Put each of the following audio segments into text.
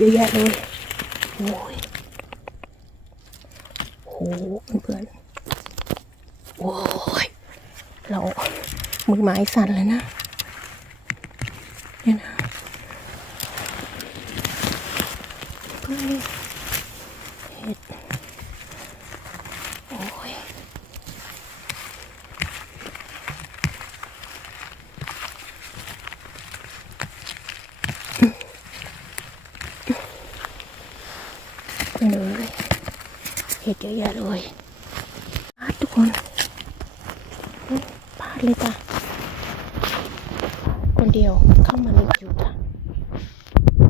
เยอะแยะเลยโอ้ยโหเพื่อนๆโอ้ยเรามือไม้สั่นเลยนะเนี่ยนะเพื่อนเห็ดโอ้ย เลย เยอะแยะเลยพาดทุกคนพาดเลยจ้ะคนเดียวเข้ามาเลยอยู่จ้ะ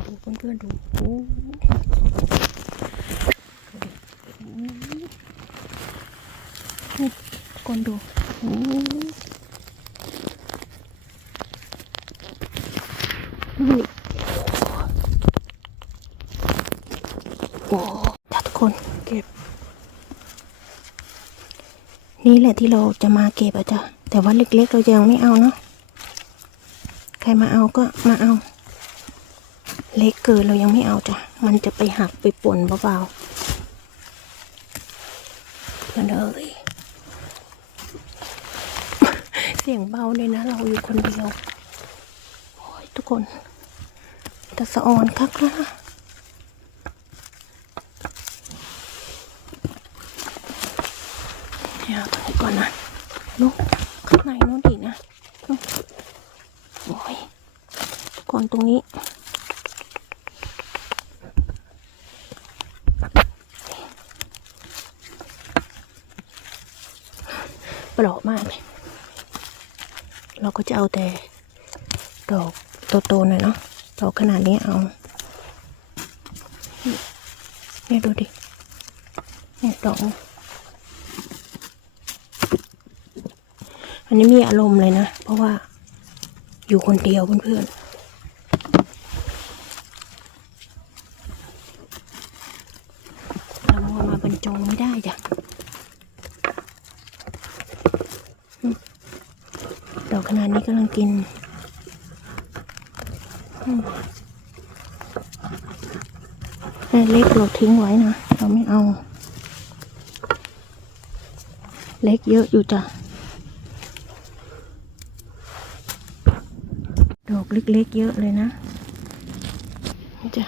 ดูเพื่อนๆดูโอ้นี่คนดูโอ้นี่โอ้จ้ะทุกคนเก็บ นี่แหละที่เราจะมาเก็บอะจ้ะแต่ว่าเล็กๆเรายังไม่เอาเนาะใครมาเอาก็มาเอา เล็กเกินเรายังไม่เอาจ้ะมันจะไปหักไปป่นเบาๆเพื่อนเอ้ยเสียงเบาเลยนะ เราอยู่คนเดียว โอ้ยทุกคนแต่สะออนคักนะเดี๋ยวตรงนี้ก่ อนนะลูกข้างในนู้นดีกนะโอ้ยก่อนตรงนี้เปราะมากเลยเราก็จะเอาแต่ดอกโตๆหน่อยเนาะดอกขนาดนี้เอาเนี่ยดูดิเนี่ยดอก อันนี้มีอารมณ์เลยนะ เพราะว่าอยู่คนเดียวเพื่อนๆเรามาบรรจงไม่ได้จ้ะดอกขนาดนี้กำลังกิน เล็กเราทิ้งไว้นะ เราไม่เอา เล็กเยอะอยู่จ้ะ ดอกเล็กๆเยอะเลยนะจ้ะ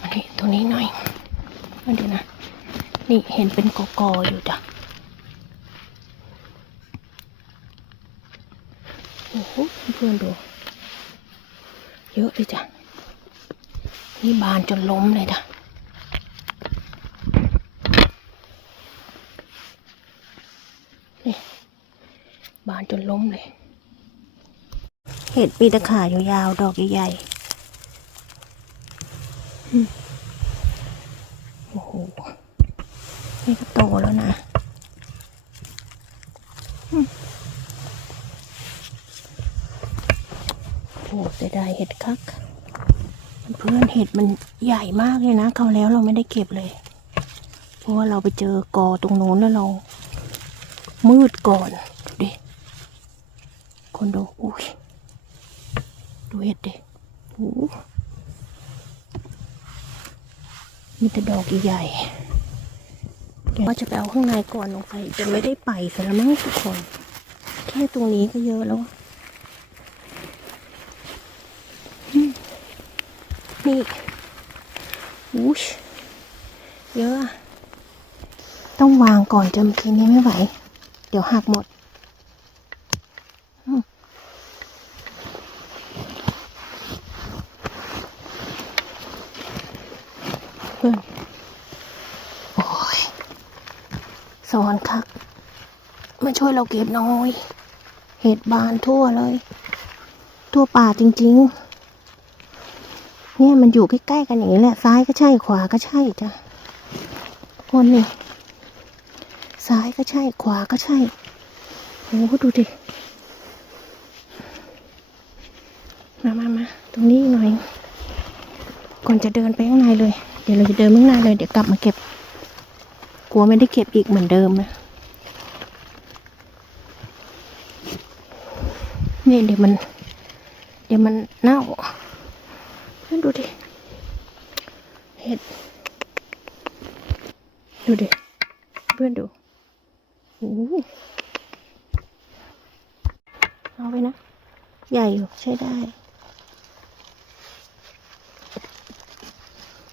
มานี่ตรงนี้หน่อยมาดูนะ นี่เห็นเป็นกอกออยู่จ้ะโอ้โหเพื่อนดู เยอะเลยจ้ะ นี่บานจนล้มเลยจ้ะนี่บานจนล้มเลย เห็ดมีตะข่ายยาวๆ ดอกใหญ่ๆ โอ้โห นี่ก็โตแล้วนะอืมโอ้ เสียดายเห็ดคัก เพื่อนเห็ดมันใหญ่มากเลยนะเขาแล้วเราไม่ได้เก็บเลย เพราะว่าเราไปเจอกอตรงโน้นแล้วเรา มืดก่อนดูดิคนดูอุ้ยดูเห็ดดิโอ้มีแต่ดอกใหญ่ๆเดี๋ยวว่าจะไปเอาข้างในก่อนลงไปจะไม่ได้ไปแต่ละมั้งทุกคน แค่ตรงนี้ก็เยอะแล้วอืม นี่อู้ชเยอะ ต้องวางก่อนจะเมื่อกี้นี้ไม่ไหว เดี๋ยวหักหมดอืมเพื่อนโอ้ยสอนคักมาช่วยเราเก็บน้อย เห็ดบานทั่วเลย ทั่วป่าจริง ๆ เนี่ยมันอยู่ใกล้ๆกันอย่างนี้แหละ ซ้ายก็ใช่ขวาก็ใช่จ้ะคนนี่ซ้ายก็ใช่ ขวาก็ใช่โอ้ดูดิ มามามาตรงนี้หน่อย ก่อนจะเดินไปข้างในเลย เดี๋ยวเราจะเดินข้างในเลย เดี๋ยวกลับมาเก็บ กลัวไม่ได้เก็บอีกเหมือนเดิมนะนี่เดี๋ยวมัน เดี๋ยวมันเน่า ดูดิ เห็ด ดูดิ เพื่อนดูโอ้เอาไปนะ ใหญ่อยู่ใช้ได้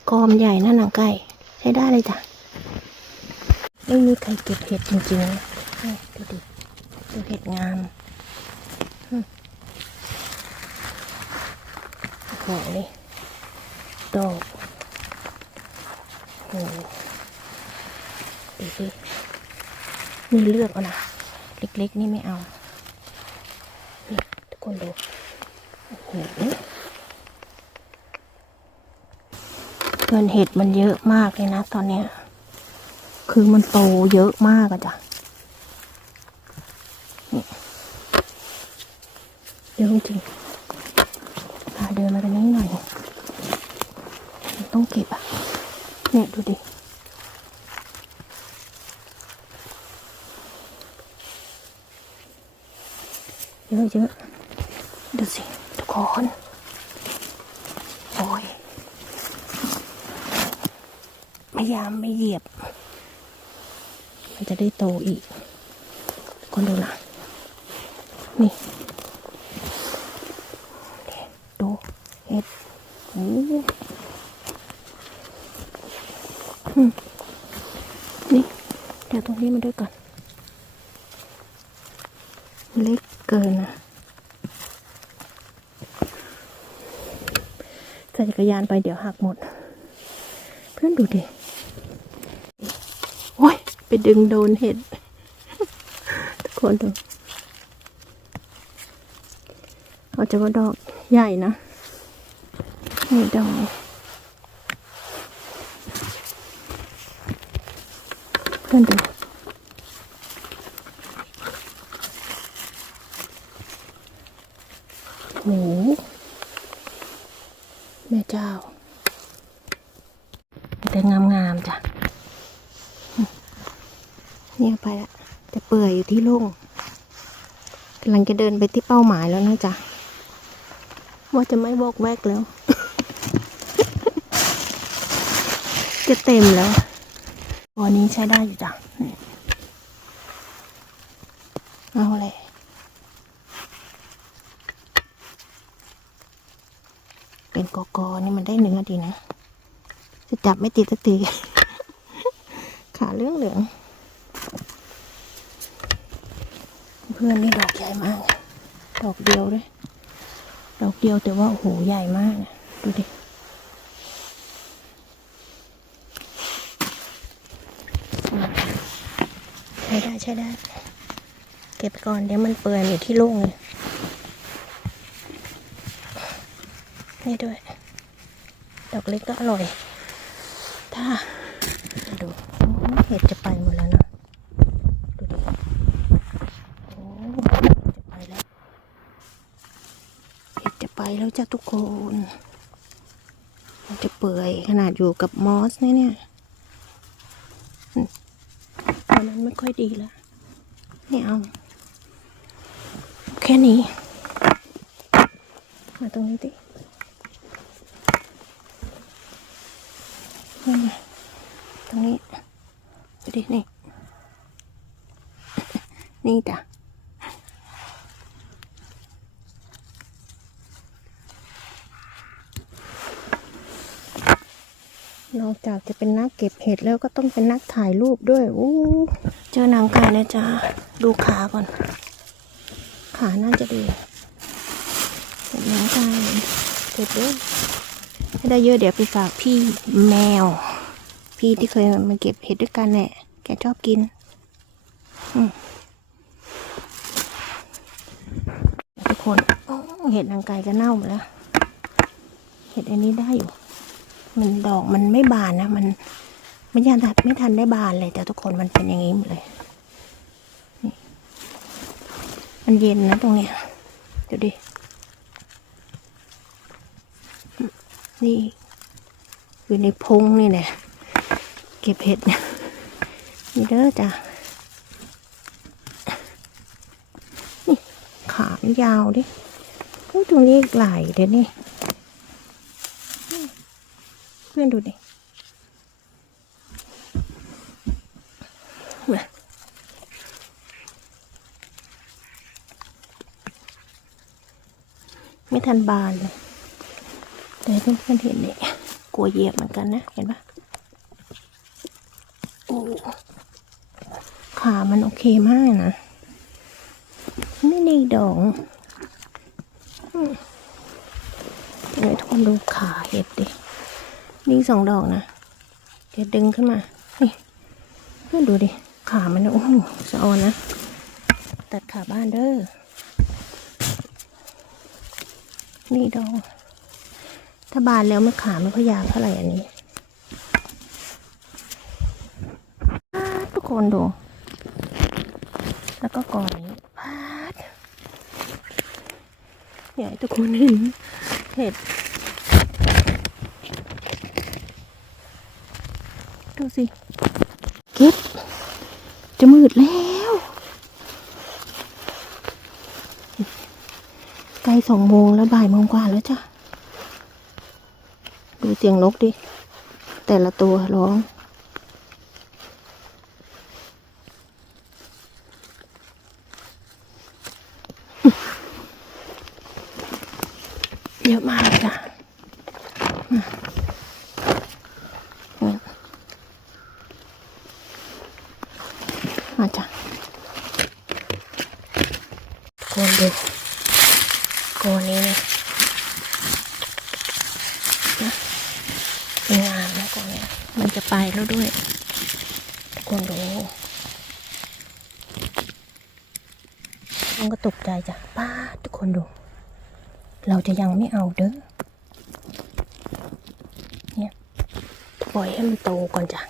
กอมใหญ่นั่นหนังไก่ ใช้ได้เลยจ้ะ ไม่มีใครเก็บเห็ดจริงๆนะดูดิ ดูเห็ดงามอืมโอ้โหนี่ ดอกโอ้โหดูสินี่เลือกเอานะ เล็กๆ นี่ไม่เอา นี่ทุกคนดูโอ้โหเงินเห็ดมันเยอะมากเลยนะตอนเนี้ย คือมันโตเยอะมากอะจ้ะเยอะจริงพาเดินมาตรงนี้หน่อย ต้องเก็บอะเนี่ยดูดิเยอะเยอะดูสิ ทุกคนโอ้ยพยายามไม่เหยียบ มันจะได้โตอีก คนดูนะนี่ดูเห็ดโอ้ นี่ เดี๋ยวตรงนี้มาด้วยก่อน เล็กเกินนะใส่จักรยานไปเดี๋ยวหักหมด เพื่อนดูดิ โอ้ย ไปดึงโดนเห็ด ทุกคนดูเอาจะว่าดอกใหญ่นะนี่ดอก เพื่อนดูโหแม่เจ้า แต่งามๆจ้ะ เนี่ยไปละจะเปื่อยอยู่ที่โล่งกำลังจะเดินไปที่เป้าหมายแล้วนะจ๊ะ ว่าจะไม่บอกแวกแล้ว จะเต็มแล้ว วันนี้ใช้ได้อยู่จ้ะเอาเลยเป็นกอกอนี่มันได้เนื้อดีนะ จะจับไม่ติดสักทีขาเรื่องเหลือง เพื่อนนี่ดอกใหญ่มาก ดอกเดียวด้วย ดอกเดียวแต่ว่าโอ้โหใหญ่มากนะดูดิ ช้ได้ใช้ได้ เก็บก่อนเดี๋ยวมันเปื่อยอยู่ที่โล่งเลยนี่ด้วย ดอกเล็กก็อร่อย ถ้าดูเห็ดจะไปหมดแล้วนะดูดิโอ้จะไปแล้วเห็ดจะไปแล้วจ้ะทุกคน มันจะเปื่อยขนาดอยู่กับมอสเนี่ยเนี่ยอืมตอนนั้น ไม่ค่อยดีแล้วนี่เอา แค่นี้ มาตรงนี้ดินี่ไงตรงนี้ดูดินี่ นี่จ้ะนอกจากจะ เก็บเห็ดแล้วก็ต้องเป็นนักถ่ายรูปด้วยอู้เจอหนังไก่นะจ๊ะดูขาก่อน ขาน่าจะดีเก็บหนังไก่เก็บด้วยถ้าได้เยอะเดี๋ยวไปฝากพี่แมว พี่ที่เคยมาเก็บเห็ดด้วยกันแหละแกชอบกินทุกคนเห็ดนางไก่ก็เน่าหมดแล้ว เห็ดอันนี้ได้อยู่ มันดอกมันไม่บานนะ มัน ไม่ยันทันไม่ทันได้บานเลยแต่ทุกคนมันเป็นอย่างนี้หมดเลยนี่มันเย็นนะตรงเนี้ยดูดิ นี่อยู่ในพงนี่แหละเก็บเห็ดนี่เด้อจ้ะนี่ขายาวดิโอ้ตรงนี้อีกหลายเดี๋ยวนี้เพื่อนดูดิมาไม่ ทันบานเลยแต่เพื่อนๆเห็นเนี่ยกลัวเหยียบเหมือนกันนะ เห็นปะโอ้ขามันโอเคมากนะ ไม่ได้ดองเดี๋ยวทุกคนดูขาเห็ดดินี่สองดอกนะเดี๋ยวดึงขึ้นมา นี่เพื่อนดูดิ ขามันโอ้โหสะออนนะ ตัดขาบ้านเด้อ นี่ดอกถ้าบานแล้วมันขาไม่ค่อยยาวเท่าไหร่อันนี้ป๊าทุกคนดู แล้วก็ก่อนนี้พาดอยาให้ทุกคนเห็นเห็ดดูสิ เก็บ จะมืดแล้ว ใก ล้สองโมงแล้วบ่ายโมงกว่าแล้วจ้ะ ดูเสียงนกดิ แต่ละตัวร้องเยอะมากจ้ะมาเนี่ยมาจ้ะคนดูโกนนี้เนี่ย เป็นงานแล้วก่อนเนี่ย มันจะไปแล้วด้วย ทุกคนดูมันก็ตกใจจ้ะป้าทุกคนดู เราจะยังไม่เอาเด้อเนี่ยปล่อยให้มันโตก่อนจ้ะ